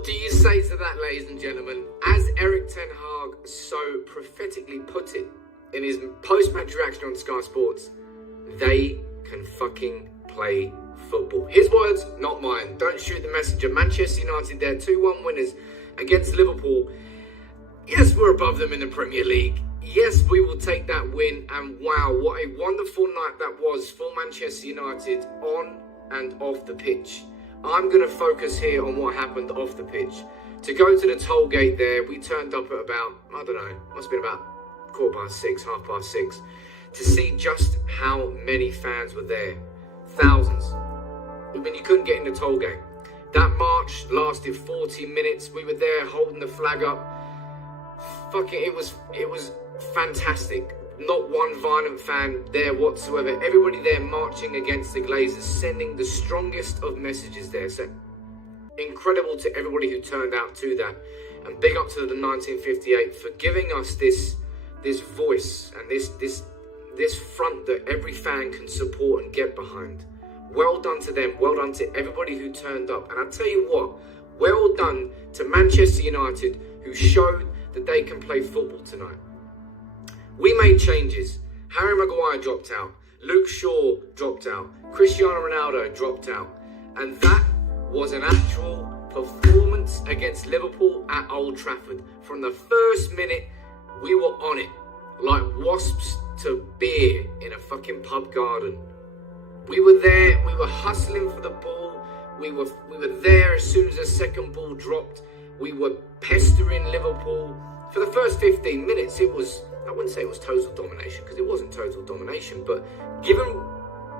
What do you say to that, ladies and gentlemen? As Erik Ten Hag so prophetically put it in his post-match reaction on Sky Sports, they can fucking play football. His words, not mine. Don't shoot the messenger. Manchester United, they're 2-1 winners against Liverpool. Yes, we're above them in the Premier League. Yes, we will take that win. And wow, what a wonderful night that was for Manchester United on and off the pitch. I'm going to focus here on what happened off the pitch. To go to the toll gate there, we turned up at about, I don't know, must have been about 6:15, 6:30, to see just how many fans were there. Thousands. I mean, you couldn't get in the toll gate. That march lasted 40 minutes. We were there holding the flag up. Fucking, it was fantastic. Not one violent fan there whatsoever. Everybody there marching against the Glazers, sending the strongest of messages there. So incredible to everybody who turned out to that. And big up to the 1958 for giving us this voice and this front that every fan can support and get behind. Well done to them. Well done to everybody who turned up. And I tell you what, well done to Manchester United, who showed that they can play football tonight. We made changes. Harry Maguire dropped out. Luke Shaw dropped out. Cristiano Ronaldo dropped out. And that was an actual performance against Liverpool at Old Trafford. From the first minute, we were on it. Like wasps to beer in a fucking pub garden. We were there. We were hustling for the ball. We were there as soon as the second ball dropped. We were pestering Liverpool. For the first 15 minutes, it was... I wouldn't say it was total domination, because it wasn't total domination, but given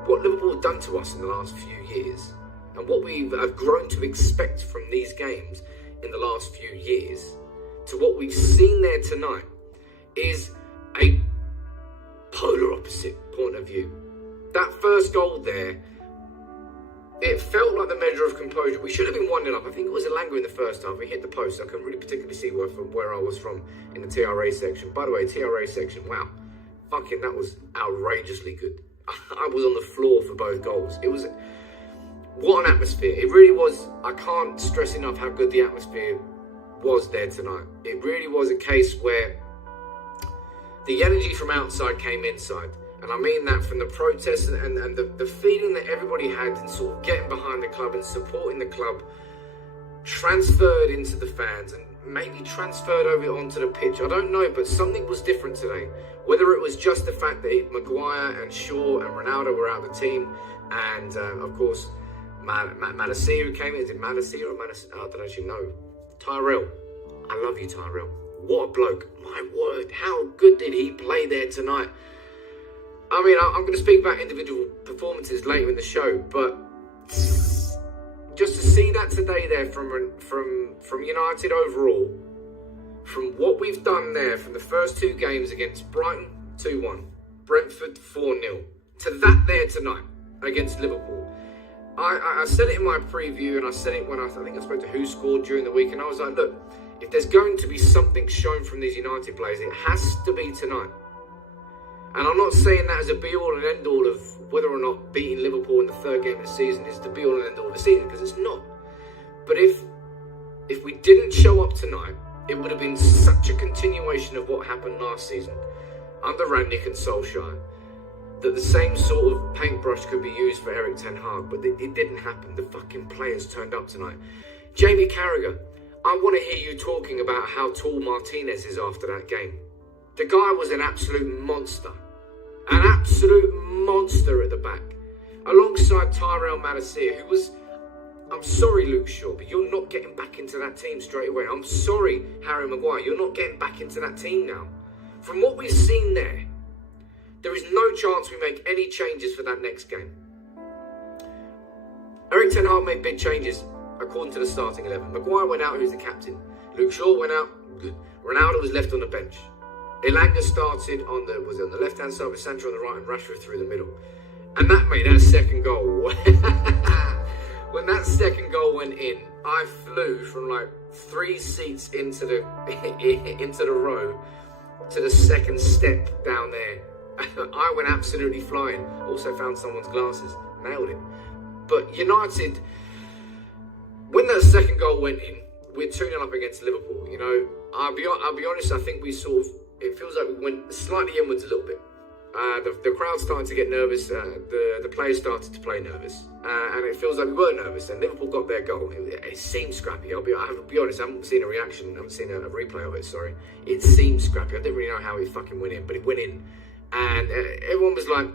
what Liverpool have done to us in the last few years and what we have grown to expect from these games in the last few years to what we've seen there tonight is a polar opposite point of view. That first goal there, it felt like the measure of composure. We should have been 1-0 up. I think it was Elanga in the first half. We hit the post. I couldn't really particularly see where I was from in the TRA section. By the way, TRA section, wow. Fucking, that was outrageously good. I was on the floor for both goals. It was, what an atmosphere. It really was. I can't stress enough how good the atmosphere was there tonight. It really was a case where the energy from outside came inside. And I mean that from the protests and the feeling that everybody had in sort of getting behind the club and supporting the club transferred into the fans and maybe transferred over onto the pitch. I don't know, but something was different today. Whether it was just the fact that Maguire and Shaw and Ronaldo were out of the team and, of course, Malacia who came in. Is it Malacia or Malacia? I don't actually know. Tyrell. I love you, Tyrell. What a bloke. My word, how good did he play there tonight? I mean, I'm going to speak about individual performances later in the show, but just to see that today there from United overall, from what we've done there from the first two games against Brighton 2-1, Brentford 4-0, to that there tonight against Liverpool. I said it in my preview, and I said it when I think I spoke to Who Scored during the week, and I was like, look, if there's going to be something shown from these United players, it has to be tonight. And I'm not saying that as a be-all and end-all of whether or not beating Liverpool in the third game of the season is the be-all and end-all of the season, because it's not. But if we didn't show up tonight, it would have been such a continuation of what happened last season under Rangnick and Solskjaer, that the same sort of paintbrush could be used for Erik Ten Hag, but it didn't happen. The fucking players turned up tonight. Jamie Carragher, I want to hear you talking about how tall Martinez is after that game. The guy was an absolute monster. An absolute monster at the back. Alongside Tyrell Malacia, who was... I'm sorry, Luke Shaw, but you're not getting back into that team straight away. I'm sorry, Harry Maguire, you're not getting back into that team now. From what we've seen there is no chance we make any changes for that next game. Erik Ten Hag made big changes according to the starting 11. Maguire went out, who's the captain. Luke Shaw went out, good. Ronaldo was left on the bench. Elanga started on the left-hand side with Sancho on the right and Rashford through the middle. And that made that second goal. When that second goal went in, I flew from like 3 seats into the row to the second step down there. I went absolutely flying. Also found someone's glasses. Nailed it. But United, when that second goal went in, we're 2-0 up against Liverpool. You know, I'll be honest, I think we sort of, it feels like we went slightly inwards a little bit. The crowd started to get nervous, the players started to play nervous, and it feels like we were nervous, and Liverpool got their goal. It seemed scrappy, I have to be honest, I haven't seen a reaction, I haven't seen a replay of it, sorry. It seemed scrappy, I didn't really know how it fucking went in, but it went in, and everyone was like,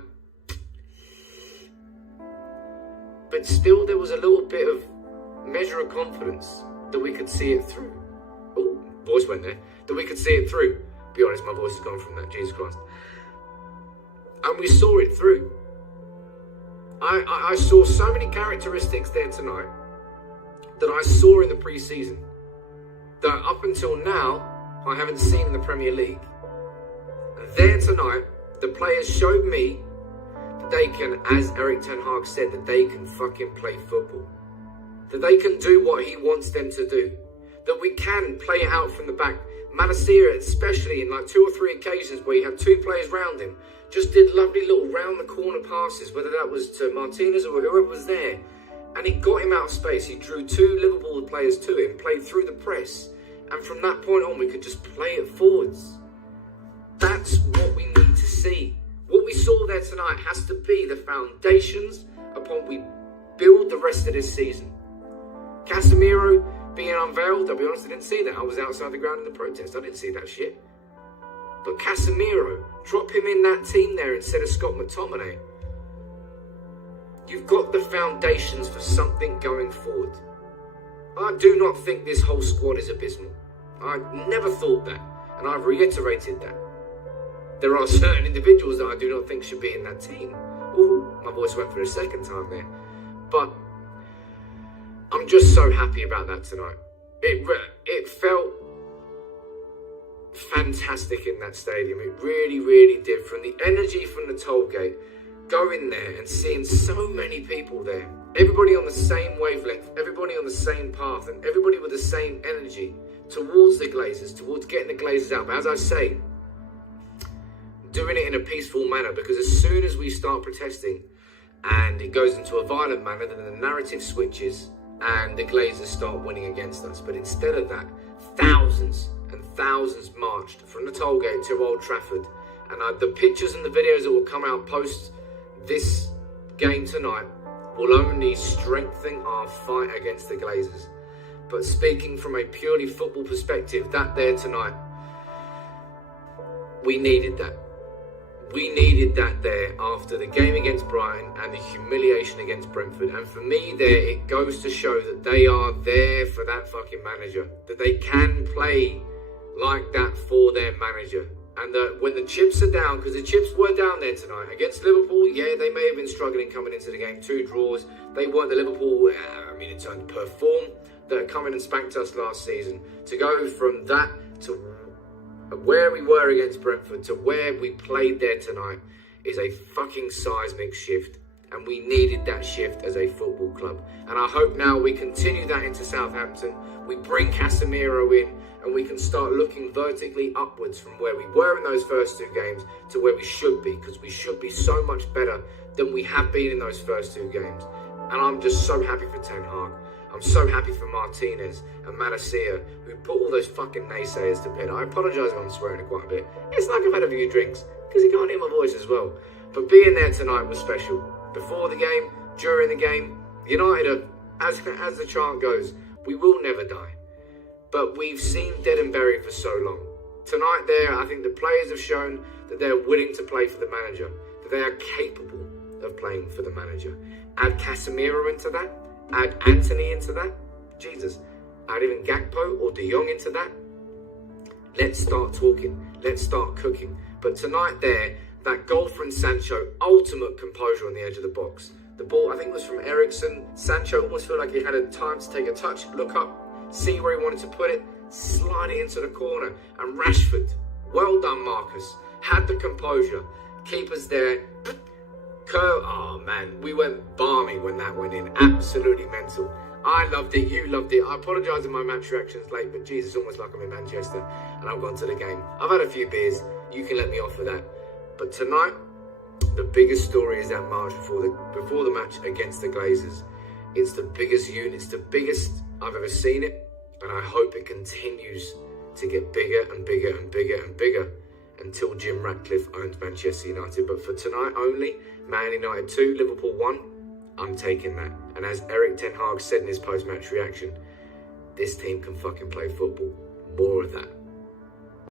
but still there was a little bit of measure of confidence that we could see it through. Oh, voice went there. That we could see it through. Be honest, my voice has gone from that, Jesus Christ. And we saw it through. I saw so many characteristics there tonight that I saw in the pre-season that up until now I haven't seen in the Premier League. There tonight, the players showed me that they can, as Erik Ten Hag said, that they can fucking play football. That they can do what he wants them to do. That we can play it out from the back. Malacia, especially in like 2 or 3 occasions where he had 2 players round him, just did lovely little round the corner passes, whether that was to Martinez or whoever was there. And he got him out of space. He drew 2 Liverpool players to him, played through the press. And from that point on, we could just play it forwards. That's what we need to see. What we saw there tonight has to be the foundations upon we build the rest of this season. Casemiro being unveiled, I'll be honest, I didn't see that. I was outside the ground in the protest. I didn't see that shit. But Casemiro, drop him in that team there instead of Scott McTominay. You've got the foundations for something going forward. I do not think this whole squad is abysmal. I never thought that, and I've reiterated that. There are certain individuals that I do not think should be in that team. Ooh, my voice went for a second time there. But I'm just so happy about that tonight. It felt fantastic in that stadium. It really, really did. From the energy from the toll gate, going there and seeing so many people there. Everybody on the same wavelength, everybody on the same path, and everybody with the same energy towards the Glazers, towards getting the Glazers out. But as I say, doing it in a peaceful manner, because as soon as we start protesting and it goes into a violent manner, then the narrative switches and the Glazers start winning against us. But instead of that, thousands and thousands marched from the toll gate to Old Trafford. And the pictures and the videos that will come out post this game tonight will only strengthen our fight against the Glazers. But speaking from a purely football perspective, that there tonight, we needed that. We needed that there after the game against Brighton and the humiliation against Brentford. And for me there, it goes to show that they are there for that fucking manager. That they can play like that for their manager. And that when the chips are down, because the chips were down there tonight. Against Liverpool, yeah, they may have been struggling coming into the game. 2 draws. They weren't the Liverpool, in terms of per form, that come in and spanked us last season. To go from that to where we were against Brentford to where we played there tonight is a fucking seismic shift. And we needed that shift as a football club. And I hope now we continue that into Southampton. We bring Casemiro in and we can start looking vertically upwards from where we were in those first 2 games to where we should be. Because we should be so much better than we have been in those first 2 games. And I'm just so happy for Ten Hag. I'm so happy for Martinez and Malacia, who put all those fucking naysayers to bed. I apologise if I'm swearing quite a bit. It's like I've had a few drinks, because you can't hear my voice as well. But being there tonight was special. Before the game, during the game, United, as the chant goes, we will never die. But we've seen dead and buried for so long. Tonight there, I think the players have shown that they're willing to play for the manager, that they are capable of playing for the manager. Add Casemiro into that. Add Anthony into that. Jesus. Add even Gakpo or De Jong into that. Let's start talking. Let's start cooking. But tonight there, that goal from Sancho, ultimate composure on the edge of the box. The ball, I think, was from Eriksen. Sancho almost felt like he had a time to take a touch, look up, see where he wanted to put it, slide it into the corner. And Rashford, well done, Marcus, had the composure. Keepers there. Oh man, we went balmy when that went in. Absolutely mental. I loved it, you loved it. I apologise if my match reaction's late, but Jesus, almost like I'm in Manchester and I've gone to the game. I've had a few beers, you can let me off for that. But tonight, the biggest story is that march before the match against the Glazers. It's the biggest unit, it's the biggest I've ever seen it. And I hope it continues to get bigger and bigger and bigger and bigger until Jim Ratcliffe owns Manchester United. But for tonight only, Man United 2, Liverpool 1, I'm taking that. And as Erik Ten Hag said in his post-match reaction, this team can fucking play football. More of that.